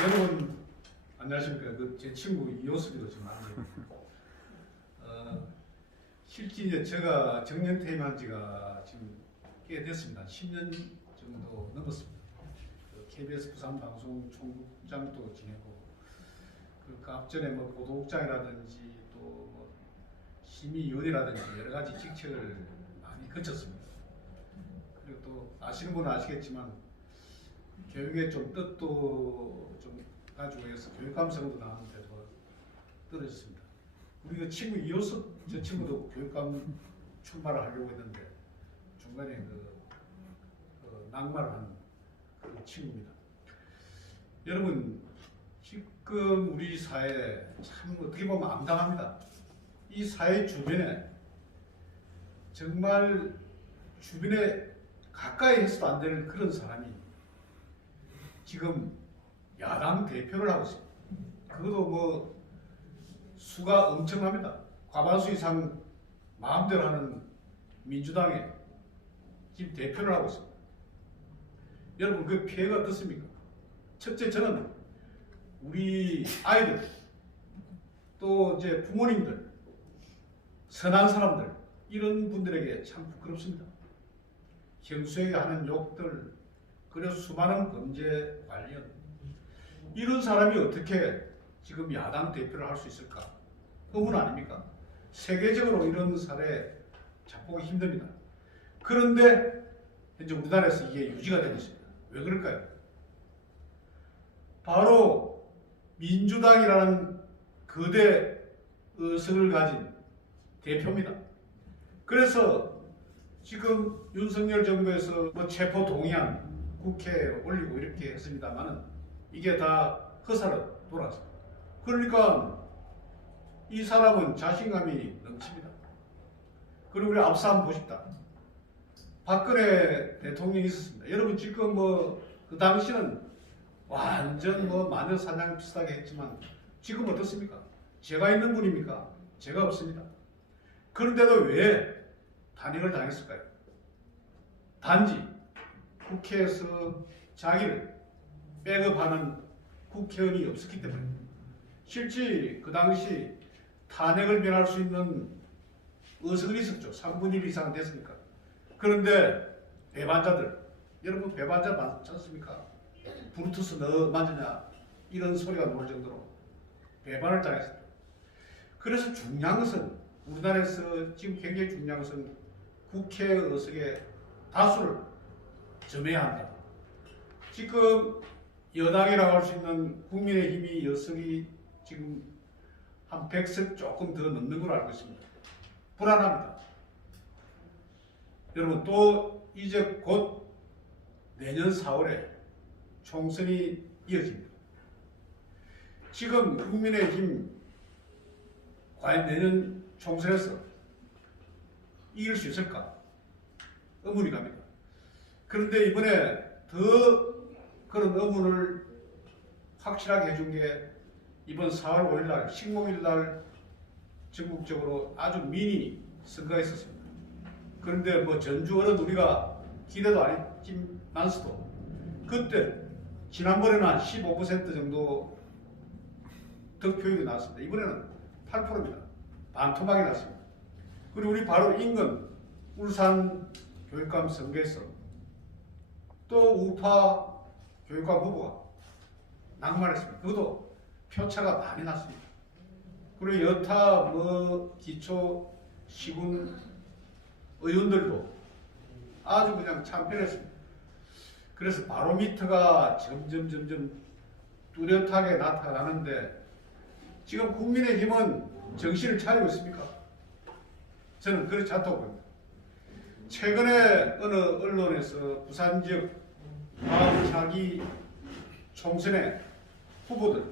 여러분 안녕하십니까 그 제 친구 이호섭이도 지금 안 돼요. 어, 실제 제가 정년 퇴임한 지가 지금 꽤 됐습니다. 10년 정도 넘었습니다. 그 KBS 부산 방송 총국장도 지내고 그 앞전에 뭐 보도국장이라든지 또뭐 심의위원이라든지 여러 가지 직책을 많이 거쳤습니다. 그리고 또 아시는 분은 아시겠지만 교육에 좀 뜻도 좀 가지고 해서 교육 감성도 나왔는데도 떨어졌습니다. 우리 그 친구 이호섭 저 친구도 교육감 출마를 하려고 했는데 중간에 그, 그 낙마를 한 그 친구입니다. 여러분 지금 우리 사회 참 어떻게 보면 암담합니다. 이 사회 주변에 정말 주변에 가까이 해서도 안 되는 그런 사람이 지금 야당 대표를 하고 있습니다. 그것도 뭐 수가 엄청납니다. 과반수 이상 마음대로 하는 민주당의 지금 대표를 하고 있습니다. 여러분 그 피해가 어떻습니까? 첫째 저는 우리 아이들 또 이제 부모님들 선한 사람들 이런 분들에게 참 부끄럽습니다. 형수에게 하는 욕들 그리고 수많은 범죄 관련 이런 사람이 어떻게 지금 야당 대표를 할 수 있을까? 의문 아닙니까? 세계적으로 이런 사례 잡보기 힘듭니다. 그런데 현재 우리나라에서 이게 유지가 되고 있습니다. 왜 그럴까요? 바로 민주당이라는 거대 의석을 가진 대표입니다. 그래서 지금 윤석열 정부에서 뭐 체포 동의안 국회에 올리고 이렇게 했습니다만은 이게 다 허사로 돌아왔습니다. 그러니까 이 사람은 자신감이 넘칩니다. 그리고 우리 앞서 한번 보십다. 박근혜 대통령이 있었습니다. 여러분 지금 뭐 그 당시는 완전 뭐 마녀 사냥 비슷하게 했지만 지금 어떻습니까? 제가 있는 분입니까? 제가 없습니다. 그런데도 왜 탄핵을 당했을까요? 단지 국회에서 자기를 백업하는 국회의원이 없었기 때문입니다. 실제 그 당시 탄핵을 면할 수 있는 의석은 있었죠. 3분의 1 이상 됐으니까. 그런데 배반자들, 여러분 배반자 많지 않습니까? 브루투스 너 맞느냐 이런 소리가 나올 정도로 배반을 당했습니다. 그래서 중요한 것은 우리나라에서 지금 굉장히 중요한 것은 국회 의석의 다수를 점해야 한다. 지금 여당이라고 할 수 있는 국민의힘이 여석이 지금 한 100석 조금 더 넘는 걸로 알고 있습니다. 불안합니다. 여러분 또 이제 곧 내년 4월에 총선이 이어집니다. 지금 국민의힘 과연 내년 총선에서 이길 수 있을까? 의문이 갑니다. 그런데 이번에 더 그런 의문을 확실하게 해준 게 이번 4월 5일 날, 식목일 날 전국적으로 아주 미니 선거가 있었습니다. 그런데 뭐 전주어는 우리가 기대도 안 했지만서도 그때 지난번에는 한 15% 정도 득표율이 나왔습니다. 이번에는 8%입니다. 반토막이 났습니다. 그리고 우리 바로 인근 울산 교육감 선거에서 또 우파 교육감 후보가 낙마했습니다. 그것도 표차가 많이 났습니다. 그리고 여타 뭐 기초 시군 의원들도 아주 그냥 참편했습니다. 그래서 바로미터가 점점 점점 뚜렷하게 나타나는데 지금 국민의힘은 정신을 차리고 있습니까? 저는 그렇지 않다고 봅니다. 최근에 어느 언론에서 부산 지역 다음 차기 총선의 후보들,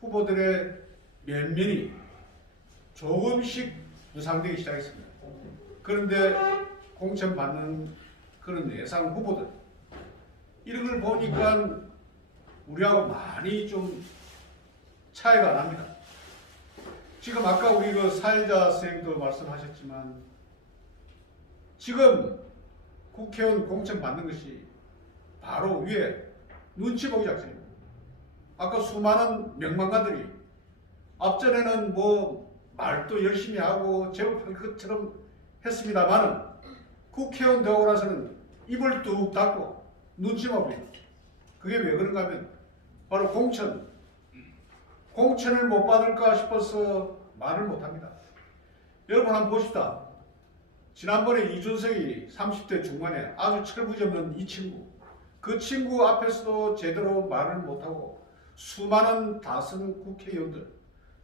후보들의 면면이 조금씩 부상되기 시작했습니다. 그런데 공천받는 그런 예상 후보들, 이런 걸 보니까 우리하고 많이 좀 차이가 납니다. 지금 아까 우리 그 사회자 선생님도 말씀하셨지만 지금 국회의원 공천 받는 것이 바로 위에 눈치 보기 작전입니다. 아까 수많은 명망가들이 앞전에는 뭐 말도 열심히 하고 제법할 것처럼 했습니다만은 국회의원 되고 나서는 입을 뚝 닫고 눈치만 보입니다. 그게 왜 그런가 하면 바로 공천. 공천을 못 받을까 싶어서 말을 못 합니다. 여러분 한번 보십시다. 지난번에 이준석이 30대 중반에 아주 철부지없는 이 친구. 그 친구 앞에서도 제대로 말을 못하고 수많은 다선 국회의원들,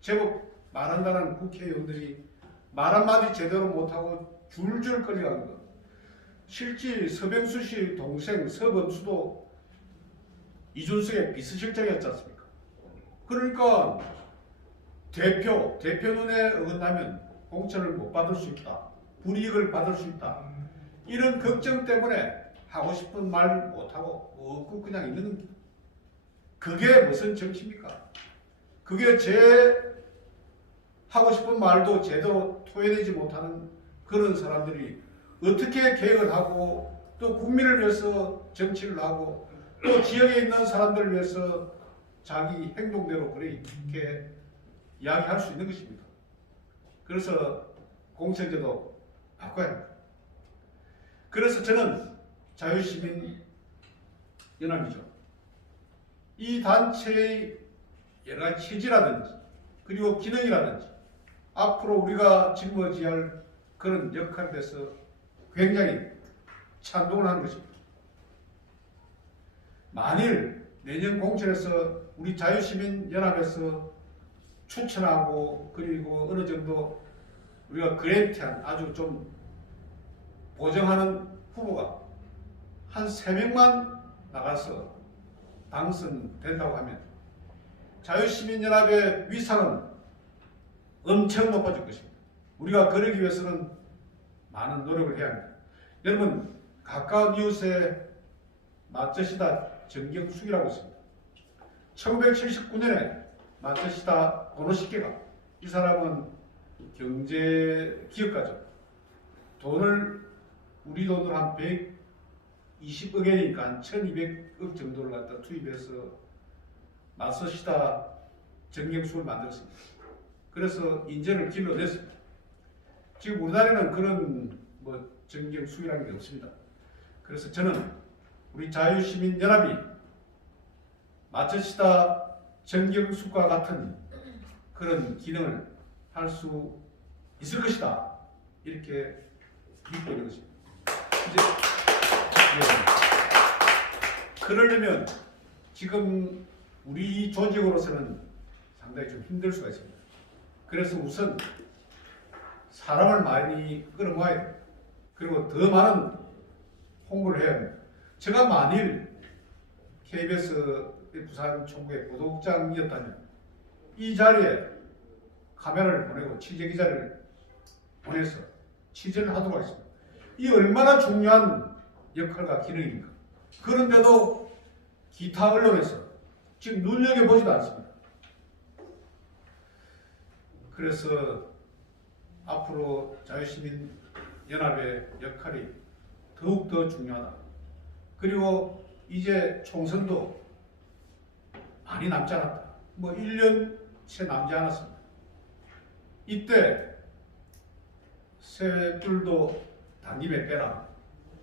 제법 말한다는 국회의원들이 말 한마디 제대로 못하고 줄줄 끌려가는 것. 실제 서병수 씨 동생 서범수도 이준석의 비서실장이었지 않습니까? 그러니까 대표, 대표 눈에 어긋나면 공천을 못 받을 수 있다. 불이익을 받을 수 있다. 이런 걱정 때문에 하고 싶은 말 못하고 없고 그냥 있는. 그게 무슨 정치입니까? 그게 제 하고 싶은 말도 제대로 토해내지 못하는 그런 사람들이 어떻게 계획을 하고 또 국민을 위해서 정치를 하고 또 지역에 있는 사람들을 위해서 자기 행동대로 그렇게 이야기할 수 있는 것입니다. 그래서 공천제도 바꿔야 합니다. 그래서 저는 자유시민 연합이죠. 이 단체의 여러 가지 취지라든지 그리고 기능이라든지 앞으로 우리가 짊어지할 그런 역할에 대해서 굉장히 찬동을 하는 것입니다. 만일 내년 공천에서 우리 자유시민연합에서 추천하고 그리고 어느 정도 우리가 그랜트한 아주 좀 보정하는 후보가 한 3명만 나가서 당선된다고 하면 자유시민연합의 위상은 엄청 높아질 것입니다. 우리가 그러기 위해서는 많은 노력을 해야 합니다. 여러분 가까운 이웃에 마쩌시다 정경숙이라고 있습니다. 1979년에 마쩌시다 고노시케가 이 사람은 경제 기업가죠. 돈을 우리 돈으로 한 120억 엔이니까 한 1200억 정도를 갖다 투입해서 마쓰시다 정경숙을 만들었습니다. 그래서 인재를 길러냈습니다. 지금 우리나라에는 그런 뭐 정경숙이라는 게 없습니다. 그래서 저는 우리 자유시민연합이 마처시다 정경숙과 같은 그런 기능을 할 수 있을 것이다. 이렇게 믿고 것입니다. 예. 그러려면 지금 우리 조직으로서는 상당히 좀 힘들 수가 있습니다. 그래서 우선 사람을 많이 끌어모아야 됩니다. 그리고 더 많은 홍보를 해야 합니다. 제가 만일 KBS 부산 총국의 보도국장이었다면 이 자리에 카메라를 보내고 취재 기자를 보내서 취재를 하도록 하겠습니다. 이 얼마나 중요한 역할과 기능입니까? 그런데도 기타 언론에서 지금 눈여겨보지도 않습니다. 그래서 앞으로 자유시민연합의 역할이 더욱더 중요하다. 그리고 이제 총선도 많이 남지 않았다. 뭐 1년 채 남지 않았습니다. 이때 새 뿔도 당김에 빼라.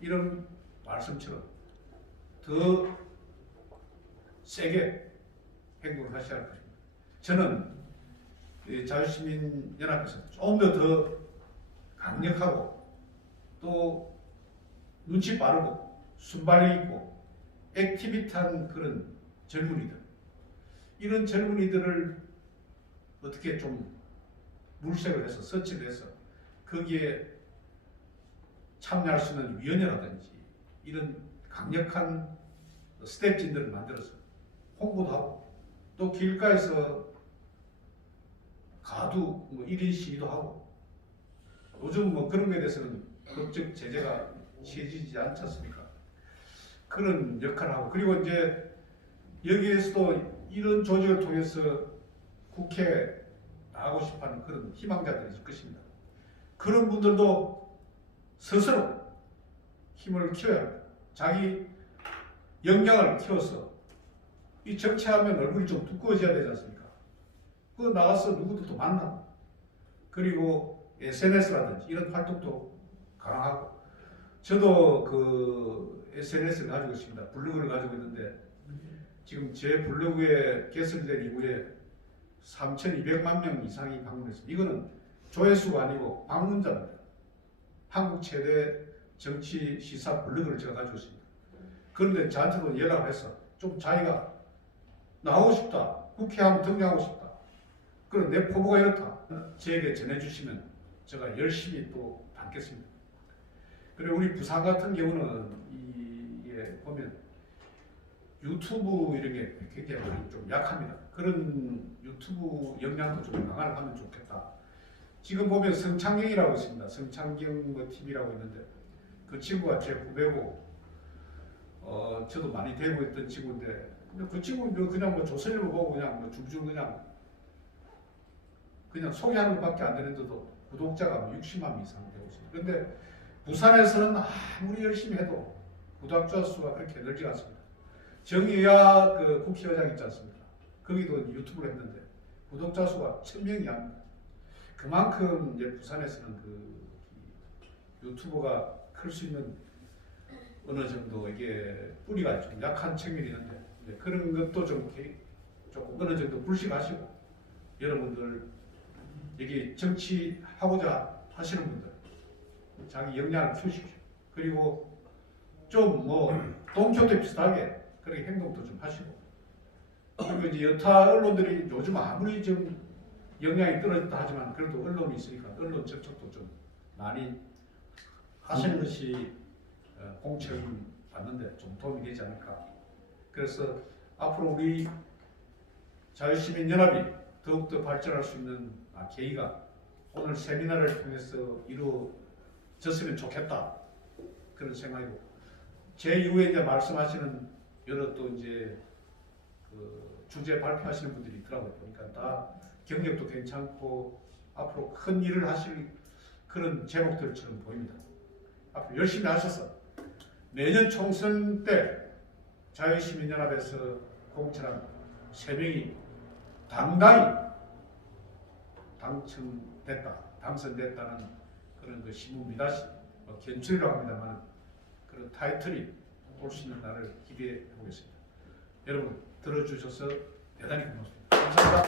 이런 말씀처럼 더 세게 행동을 하셔야 할 것입니다. 저는 이 자유시민연합에서 좀더 더 강력하고 또 눈치 빠르고 순발력 있고 액티비트한 그런 젊은이들 이런 젊은이들을 어떻게 좀 물색을 해서 서치를 해서 거기에 참여할 수 있는 위원회라든지 이런 강력한 스텝진들을 만들어서 홍보도 하고 또 길가에서 가두 뭐 1인 시위도 하고 요즘 뭐 그런 거에 대해서는 법적 제재가 취해지지 않지 않습니까? 그런 역할을 하고 그리고 이제 여기에서도 이런 조직을 통해서 국회에 나가고 싶어하는 그런 희망자들이 있을 것입니다. 그런 분들도 스스로 힘을 키워야 합니다. 자기 역량을 키워서 이 정치하면 얼굴이 좀 두꺼워져야 되지 않습니까? 그 나가서 누구들도 만나. 그리고 SNS라든지 이런 활동도 강하고. 저도 그 SNS를 가지고 있습니다. 블로그를 가지고 있는데 지금 제 블로그에 개설된 이후에 3,200만 명 이상이 방문했습니다. 이거는 조회수가 아니고 방문자입니다. 한국 최대 정치 시사 블로그를 제가 가지고 있습니다. 그런데 저한테도 연락해서 좀 자기가 나오고 싶다. 국회 한번 등장하고 싶다. 그런 내 포부가 이렇다. 저에게 전해주시면 제가 열심히 또 받겠습니다. 그리고 우리 부산 같은 경우는 이게 보면 유튜브 이런 게 굉장히 좀 약합니다. 그런 유튜브 역량도 좀 강화를 하면 좋겠다. 지금 보면 성창경이라고 있습니다. 성창경 뭐 TV라고 있는데 그 친구가 제 후배고 어 저도 많이 대고 있던 친구인데 근데 그 친구는 그냥 뭐 조선일보 보고 그냥 뭐 줄줄 그냥 그냥 소개하는 것밖에 안 되는데도 구독자가 뭐 60만 명 이상 되고 있습니다. 근데 부산에서는 아무리 열심히 해도 구독자 수가 그렇게 늘지 않습니다. 정의야 그 국회의장 있지 않습니까? 거기도 유튜브를 했는데 구독자 수가 천 명이 안 됩니다. 그만큼 이제 부산에서는 그 유튜브가 클 수 있는 어느 정도 이게 뿌리가 좀 약한 측면이 있는데 그런 것도 좀 개- 조금 어느 정도 불식하시고 여러분들 여기 정치하고자 하시는 분들 자기 역량을 키우십시오. 그리고 좀 뭐 동교대 비슷하게 그렇게 행동도 좀 하시고 그리고 이제 여타 언론들이 요즘 아무리 좀 역량이 떨어졌다 하지만 그래도 언론이 있으니까 언론 접촉도 좀 많이 하시는 것이 어, 공천 받는데 좀 도움이 되지 않을까. 그래서 앞으로 우리 자유시민연합이 더욱더 발전할 수 있는 아, 계기가 오늘 세미나를 통해서 이루어졌으면 좋겠다. 그런 생각이고 제 이후에 이제 말씀하시는 여러 또 이제 그 주제 발표하시는 분들이 있더라고요. 보니까 다 경력도 괜찮고 앞으로 큰 일을 하실 그런 제목들처럼 보입니다. 앞으로 열심히 하셔서 내년 총선 때 자유시민연합에서 공천한 세 명이 당당히 당첨됐다, 당선됐다는 그런 그 신문 미다시 뭐 견출이라고 합니다만 그런 타이틀이 올 수 있는 날을 기대해 보겠습니다. 여러분 들어주셔서 대단히 고맙습니다. 감사합니다.